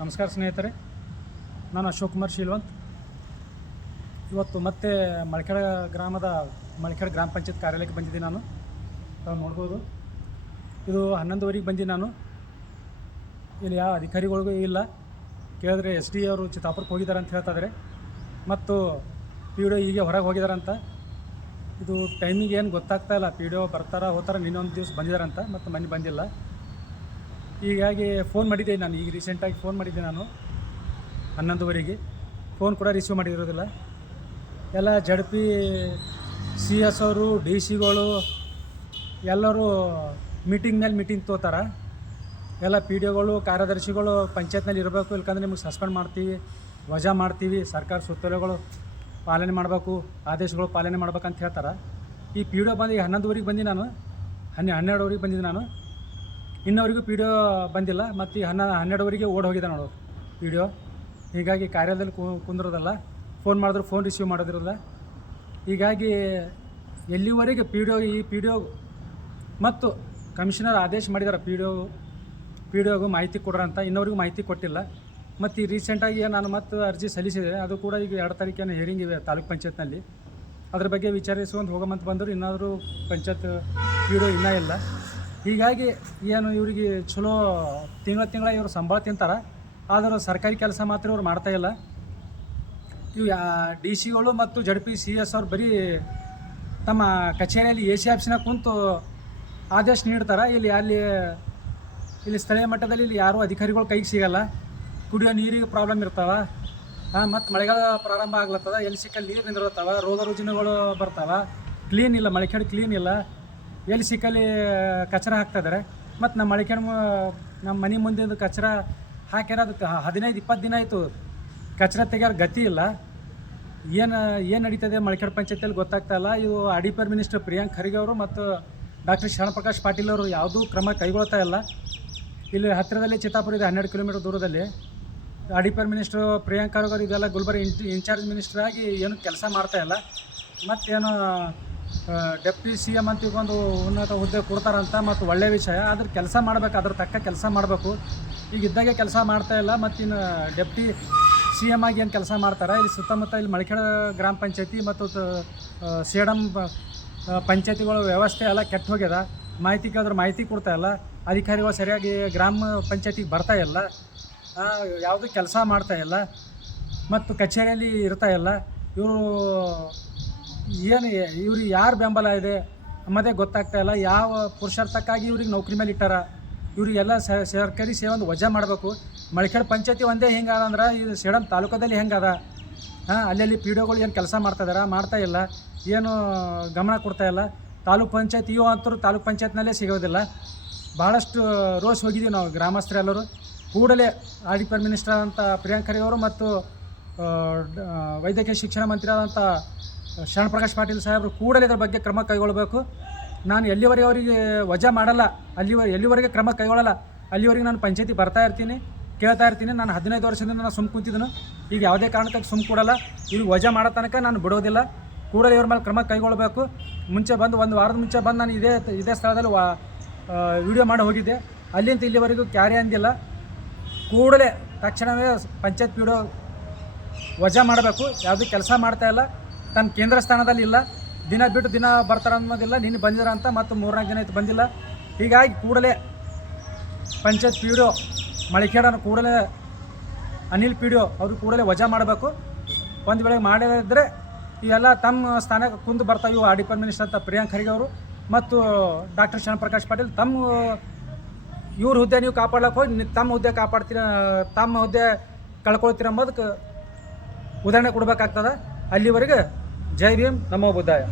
ನಮಸ್ಕಾರ ಸ್ನೇಹಿತರೆ, ನಾನು ಅಶೋಕ್ ಕುಮಾರ್ ಶೀಲ್ವಂತ್. ಇವತ್ತು ಮತ್ತೆ ಮಳಖೇಡ ಗ್ರಾಮ ಪಂಚಾಯತ್ ಕಾರ್ಯಾಲಯಕ್ಕೆ ಬಂದಿದ್ದೀನಿ. ನಾನು ತಾವು ನೋಡ್ಬೋದು, ಇದು 11:30ಗೆ ಬಂದಿದ್ದೀನಿ. ನಾನು ಇಲ್ಲಿ ಯಾವ ಅಧಿಕಾರಿಗಳಿಗೂ ಇಲ್ಲ. ಕೇಳಿದ್ರೆ SD ಅವರು ಚಿತ್ತಾಪುರಕ್ಕೆ ಹೋಗಿದ್ದಾರೆ ಅಂತ ಹೇಳ್ತಾಯಿದ್ದಾರೆ, ಮತ್ತು PDO ಹೀಗೆ ಹೊರಗೆ ಹೋಗಿದಾರಂತ. ಇದು ಟೈಮಿಗೆ ಏನು ಗೊತ್ತಾಗ್ತಾ ಇಲ್ಲ. PDO ಬರ್ತಾರಾ ಹೋಗ್ತಾರ, ಇನ್ನೊಂದು ದಿವಸ ಬಂದಿದ್ದಾರಂತ, ಮತ್ತು ಮನೆ ಬಂದಿಲ್ಲ. ಹೀಗಾಗಿ ಫೋನ್ ಮಾಡಿದ್ದೆ ನಾನು, ಈಗ ರೀಸೆಂಟಾಗಿ ಫೋನ್ ಮಾಡಿದ್ದೆ ನಾನು 11:30ಗೆ. ಫೋನ್ ಕೂಡ ರಿಸೀವ್ ಮಾಡಿರೋದಿಲ್ಲ. ಎಲ್ಲ ZP CS ಅವರು, DC ಗಳು ಎಲ್ಲರೂ ಮೀಟಿಂಗ್ ಮೇಲೆ ಮೀಟಿಂಗ್ ತೊಗೋತಾರೆ. ಎಲ್ಲ PDOಗಳು, ಕಾರ್ಯದರ್ಶಿಗಳು ಪಂಚಾಯತ್ನಲ್ಲಿ ಇರಬೇಕು, ಇಲ್ಕಂದ್ರೆ ನಿಮಗೆ ಸಸ್ಪೆಂಡ್ ಮಾಡ್ತೀವಿ, ವಜಾ ಮಾಡ್ತೀವಿ, ಸರ್ಕಾರ ಸುತ್ತೋಲೆಗಳು ಪಾಲನೆ ಮಾಡಬೇಕು, ಆದೇಶಗಳು ಪಾಲನೆ ಮಾಡ್ಬೇಕಂತ ಹೇಳ್ತಾರೆ. ಈ PDO ಬಂದು ಈಗ 11:30ಗೆ ಬಂದು ನಾನು 12:30ಗೆ ಬಂದಿದ್ದೆ. ನಾನು ಇನ್ನವರೆಗೂ PDO ಬಂದಿಲ್ಲ. ಮತ್ತು ಈ 12:30ಗೆ ಓಡಿ ಹೋಗಿದೆ ನೋಡು PDO. ಹೀಗಾಗಿ ಕಾರ್ಯಾಲಯದಲ್ಲಿ ಕುಂದಿರೋದಲ್ಲ, ಫೋನ್ ಮಾಡಿದ್ರು ಫೋನ್ ರಿಸೀವ್ ಮಾಡೋದಿರಲ್ಲ. ಹೀಗಾಗಿ ಎಲ್ಲಿವರೆಗೆ ಈ PDO ಮತ್ತು ಕಮಿಷನರ್ ಆದೇಶ ಮಾಡಿದ್ದಾರೆ PDOಗೂ ಮಾಹಿತಿ ಕೊಡ್ರಂತ, ಇನ್ನವರಿಗೂ ಮಾಹಿತಿ ಕೊಟ್ಟಿಲ್ಲ. ಮತ್ತು ಈ ರೀಸೆಂಟಾಗಿ ನಾನು ಮತ್ತೆ ಅರ್ಜಿ ಸಲ್ಲಿಸಿದೆ, ಅದು ಕೂಡ ಈಗ 2 ತಾರೀಕಿನ ಹಿಯರಿಂಗ್ ಇವೆ ತಾಲೂಕು ಪಂಚಾಯತ್ನಲ್ಲಿ. ಅದ್ರ ಬಗ್ಗೆ ವಿಚಾರಿಸುವಂತ ಹೋಗಮಂತ ಬಂದರು, ಇನ್ನಾದರೂ ಪಂಚಾಯತ್ PDO ಇನ್ನೂ ಇಲ್ಲ. ಹೀಗಾಗಿ ಏನು ಇವರಿಗೆ ಚಲೋ ತಿಂಗಳ ಇವರು ಸಂಬಳ ತಿಂತಾರೆ, ಆದರೂ ಸರ್ಕಾರಿ ಕೆಲಸ ಮಾತ್ರ ಇವ್ರು ಮಾಡ್ತಾಯಿಲ್ಲ. ಇವು DC ಮತ್ತು ZP CS ಅವ್ರು ಬರೀ ತಮ್ಮ ಕಚೇರಿಯಲ್ಲಿ AC ಆಫೀಸಿನಾಗ ಕುಂತು ಆದೇಶ ನೀಡ್ತಾರೆ. ಇಲ್ಲಿ ಸ್ಥಳೀಯ ಮಟ್ಟದಲ್ಲಿ ಇಲ್ಲಿ ಯಾರೂ ಅಧಿಕಾರಿಗಳು ಕೈಗೆ ಸಿಗಲ್ಲ. ಕುಡಿಯೋ ನೀರಿಗೆ ಪ್ರಾಬ್ಲಮ್ ಇರ್ತಾವೆ, ಮತ್ತು ಮಳೆಗಾಲ ಪ್ರಾರಂಭ ಆಗ್ಲತ್ತದ, ಎಲ್ಲಿ ಸಿಕ್ಕಲ್ಲಿ ನೀರು ನಿಂದಿರ್ತಾವೆ, ರೋಗ ರುಜಿನಗಳು ಬರ್ತಾವೆ, ಕ್ಲೀನ್ ಇಲ್ಲ, ಮಳೆಖೇಡ್ ಕ್ಲೀನ್ ಇಲ್ಲ, ಎಲ್ಲಿ ಸಿಕ್ಕಲ್ಲಿ ಕಚರ ಹಾಕ್ತಾಯಿದ್ದಾರೆ. ಮತ್ತು ನಮ್ಮ ಮನೆ ಮುಂದಿನ ಕಚರ ಹಾಕ್ಯಾರ, ಅದು 15-20 ದಿನ ಆಯಿತು, ಕಚರ ತೆಗಿಯೋರು ಗತಿ ಇಲ್ಲ. ಏನು ನಡೀತದೆ ಮಳಖೇಡ್ ಪಂಚಾಯತಿಯಲ್ಲಿ ಗೊತ್ತಾಗ್ತಾ ಇಲ್ಲ. ಇದು ಅಡಿಪರ್ ಮಿನಿಸ್ಟರ್ ಪ್ರಿಯಾಂಕ್ ಖರ್ಗೆ ಅವರು ಮತ್ತು ಡಾಕ್ಟರ್ ಶರಣಪ್ರಕಾಶ್ ಪಾಟೀಲ್ ಅವರು ಯಾವುದೂ ಕ್ರಮ ಕೈಗೊಳ್ತಾ ಇಲ್ಲ. ಇಲ್ಲಿ ಹತ್ತಿರದಲ್ಲಿ ಚಿತ್ತಾಪುರ ಇದೆ, 12 ಕಿಲೋಮೀಟರ್ ದೂರದಲ್ಲಿ. ಅಡಿಪರ್ ಮಿನಿಸ್ಟ್ರು ಪ್ರಿಯಾಂಕ್ ಖರ್ಗೆ ಅವರು ಇದೆಲ್ಲ ಗುಲ್ಬರ್ಗ ಇನ್ಚಾರ್ಜ್ ಮಿನಿಸ್ಟರ್ ಆಗಿ ಏನು ಕೆಲಸ ಮಾಡ್ತಾಯಿಲ್ಲ. ಮತ್ತೇನು ಡೆಪ್ಟಿ CM ಅಂತ ಒಂದು ಉನ್ನತ ಹುದ್ದೆ ಕೊಡ್ತಾರಂತ, ಮತ್ತು ಒಳ್ಳೆಯ ವಿಷಯ. ಅದ್ರ ಕೆಲಸ ಮಾಡಬೇಕು, ಅದ್ರ ತಕ್ಕ ಕೆಲಸ ಮಾಡಬೇಕು. ಈಗ ಇದ್ದಾಗೆ ಕೆಲಸ ಮಾಡ್ತಾಯಿಲ್ಲ. ಮತ್ತಿನ್ನು ಡೆಪ್ಟಿ CM ಆಗಿ ಏನು ಕೆಲಸ ಮಾಡ್ತಾರೆ, ಇಲ್ಲಿ ಸುತ್ತಮುತ್ತ ಇಲ್ಲಿ ಮಳಖೇಡ ಗ್ರಾಮ ಪಂಚಾಯತಿ ಮತ್ತು ಸೇಡಂ ಪಂಚಾಯತಿಗಳ ವ್ಯವಸ್ಥೆ ಎಲ್ಲ ಕೆಟ್ಟು ಹೋಗ್ಯದ. ಮಾಹಿತಿ ಕೇಳಿದ್ರೆ ಮಾಹಿತಿ ಕೊಡ್ತಾಯಿಲ್ಲ, ಅಧಿಕಾರಿಗಳು ಸರಿಯಾಗಿ ಗ್ರಾಮ ಪಂಚಾಯತಿಗೆ ಬರ್ತಾಯಿಲ್ಲ, ಯಾವುದೂ ಕೆಲಸ ಮಾಡ್ತಾಯಿಲ್ಲ, ಮತ್ತು ಕಚೇರಿಯಲ್ಲಿ ಇರ್ತಾಯಿಲ್ಲ. ಇವ್ರಿಗೆ ಯಾರು ಬೆಂಬಲ ಇದೆ ಅನ್ನೋದೇ ಗೊತ್ತಾಗ್ತಾ ಇಲ್ಲ. ಯಾವ ಪುರುಷಾರ್ಥಕ್ಕಾಗಿ ಇವ್ರಿಗೆ ನೌಕರಿ ಮೇಲೆ ಇಟ್ಟಾರ, ಇವರಿಗೆಲ್ಲ ಸರ್ಕಾರಿ ಸೇವೆ ಒಂದು ವಜಾ ಮಾಡಬೇಕು. ಮಳಖೇಡ ಪಂಚಾಯತಿ ಒಂದೇ ಹಿಂಗದಂದ್ರೆ ಇದು ಸೇಡಂ ತಾಲೂಕದಲ್ಲಿ ಹೆಂಗದ? ಅಲ್ಲಿ PDOಗಳು ಏನು ಕೆಲಸ ಮಾಡ್ತಾ ಇಲ್ಲ, ಏನು ಗಮನ ಕೊಡ್ತಾಯಿಲ್ಲ. ತಾಲೂಕು ಪಂಚಾಯತ್ ಅಂತರೂ ತಾಲೂಕು ಪಂಚಾಯತ್ನಲ್ಲೇ ಸಿಗೋದಿಲ್ಲ. ಭಾಳಷ್ಟು ರೋಸ್ ಹೋಗಿದ್ದೀವಿ ನಾವು ಗ್ರಾಮಸ್ಥರೆಲ್ಲರೂ. ಕೂಡಲೇ ಅಡಿಪರ್ ಮಿನಿಸ್ಟರ್ ಆದಂಥ ಪ್ರಿಯಾಂಕ್ ಖರ್ಗೆ ಅವರು ಮತ್ತು ವೈದ್ಯಕೀಯ ಶಿಕ್ಷಣ ಮಂತ್ರಿ ಆದಂಥ ಶರಣಪ್ರಕಾಶ್ ಪಾಟೀಲ್ ಸಾಹೇಬರು ಕೂಡಲೇ ಇದರ ಬಗ್ಗೆ ಕ್ರಮ ಕೈಗೊಳ್ಳಬೇಕು. ನಾನು ಎಲ್ಲಿವರೆಗೆ ಅವರಿಗೆ ವಜಾ ಮಾಡಲ್ಲ, ಎಲ್ಲಿವರೆಗೆ ಕ್ರಮ ಕೈಗೊಳ್ಳಲ್ಲ, ಅಲ್ಲಿವರೆಗೆ ನಾನು ಪಂಚಾಯತಿ ಬರ್ತಾ ಇರ್ತೀನಿ, ಕೇಳ್ತಾ ಇರ್ತೀನಿ. ನಾನು 15 ವರ್ಷದಿಂದ ನಾನು ಸುಮ್ಮ ಕುಂತಿದ್ದನು. ಈಗ ಯಾವುದೇ ಕಾರಣಕ್ಕೆ ಸುಮ್ಮ ಕೊಡಲ್ಲ. ಇವ್ರಿಗೆ ವಜಾ ಮಾಡೋ ತನಕ ನಾನು ಬಿಡೋದಿಲ್ಲ. ಕೂಡಲೇ ಇವ್ರ ಮೇಲೆ ಕ್ರಮ ಕೈಗೊಳ್ಳಬೇಕು. ಮುಂಚೆ ಬಂದು 1 ವಾರದ ಮುಂಚೆ ಬಂದು ನಾನು ಇದೇ ಸ್ಥಳದಲ್ಲಿ ವಿಡಿಯೋ ಮಾಡಿ ಹೋಗಿದ್ದೆ. ಅಲ್ಲಿಂದ ಇಲ್ಲಿವರೆಗೂ ಕ್ಯಾರಿ ಅಂದಿಲ್ಲ. ಕೂಡಲೇ ತಕ್ಷಣವೇ ಪಂಚಾಯತ್ PDO ವಜಾ ಮಾಡಬೇಕು. ಯಾವುದೂ ಕೆಲಸ ಮಾಡ್ತಾಯಿಲ್ಲ, ತನ್ನ ಕೇಂದ್ರ ಸ್ಥಾನದಲ್ಲಿ ಇಲ್ಲ. ದಿನ ಬಿಟ್ಟು ದಿನ ಬರ್ತಾರೆ ಅನ್ನೋದಿಲ್ಲ. ನಿನ್ನೆ ಬಂದಿರ ಅಂತ ಮತ್ತು 3-4 ದಿನ ಆಯ್ತು ಬಂದಿಲ್ಲ. ಹೀಗಾಗಿ ಕೂಡಲೇ ಪಂಚಾಯತ್ PDO ಮಳಖೇಡನ ಕೂಡಲೇ ಅನಿಲ್ PDO ಅವರು ಕೂಡಲೇ ವಜಾ ಮಾಡಬೇಕು. ಒಂದು ವೇಳೆ ಮಾಡಿದ್ರೆ ಇವೆಲ್ಲ ತಮ್ಮ ಸ್ಥಾನಕ್ಕೆ ಕುಂದು ಬರ್ತಾವೆ. ಅಡಿಪರ್ ಮಿನಿಸ್ಟರ್ ಅಂತ ಪ್ರಿಯಾಂಕ್ ಖರ್ಗೆ ಅವರು ಮತ್ತು ಡಾಕ್ಟರ್ ಶರಣಪ್ರಕಾಶ್ ಪಾಟೀಲ್, ಇವ್ರ ಹುದ್ದೆ ನೀವು ಕಾಪಾಡ್ಲಿಕ್ಕೆ ಹೋಗಿ ತಮ್ಮ ಹುದ್ದೆ ಕಳ್ಕೊಳ್ತೀರ ಅಂಬೋದಕ್ಕೆ ಉದಾಹರಣೆ ಕೊಡಬೇಕಾಗ್ತದೆ. ಅಲ್ಲಿವರೆಗೆ ಜೈ ಭೀಮ್, ನಮೋ ಬುದ್ಧಾಯ.